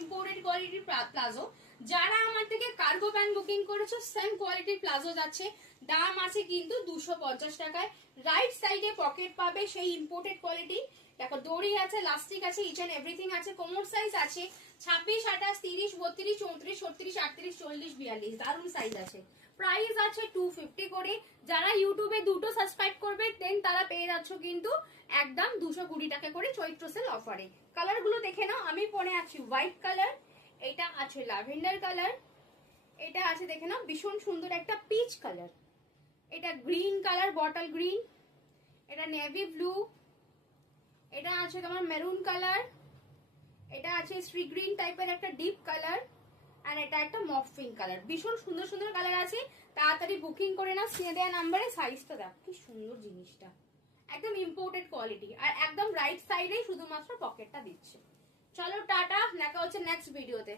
Imported কোয়ালিটির palazzo. যারা আমার থেকে কার্গো প্যান্ট বুকিং করেছো সেম কোয়ালিটির প্লাজো যাচ্ছে, দাম আছে কিন্তু 250 টাকায়। রাইট সাইডে পকেট পাবে সেই ইম্পোর্টেড কোয়ালিটি। দেখো দড়ি আছে, লাস্টিক আছে, ইচ এন্ড এভরিথিং আছে। কোমর সাইজ আছে 26, 28, 30, 32, 34, 36, 38, 40, 42, দারুন সাইজ আছে। প্রাইস আছে 250 করে। যারা ইউটিউবে দুটো সাবস্ক্রাইব করবে দেন তারা পেয়ে যাচ্ছ কিন্তু একদম 220 টাকা করে চৈত্র সেল অফারে। কালার গুলো দেখে নাও। আমি পরে আছি হোয়াইট কালার, এটা আছে ল্যাভেন্ডার কালার, এটা আছে দেখে নাও ভীষণ সুন্দর একটা পিচ কালার, এটা গ্রিন কালার বটল গ্রিন, এটা নেভি ব্লু, এটা আছে তোমার মেরুন কালার, এটা আছে স্ট্রি গ্রিন টাইপের একটা ডিপ কালার, আর এটা একটা মফ পিঙ্ক কালার। ভীষণ সুন্দর সুন্দর কালার আছে, তাড়াতাড়ি বুকিং করে নাও স্ক্রিনে দেওয়া নাম্বারে। সাইজটা দেখ কি সুন্দর জিনিসটা, একদম ইম্পোর্টেড কোয়ালিটি, আর একদম রাইট সাইডে শুধুমাত্র পকেটটা দিচ্ছে। চলো টাটা, দেখা হচ্ছে নেক্সট ভিডিওতে।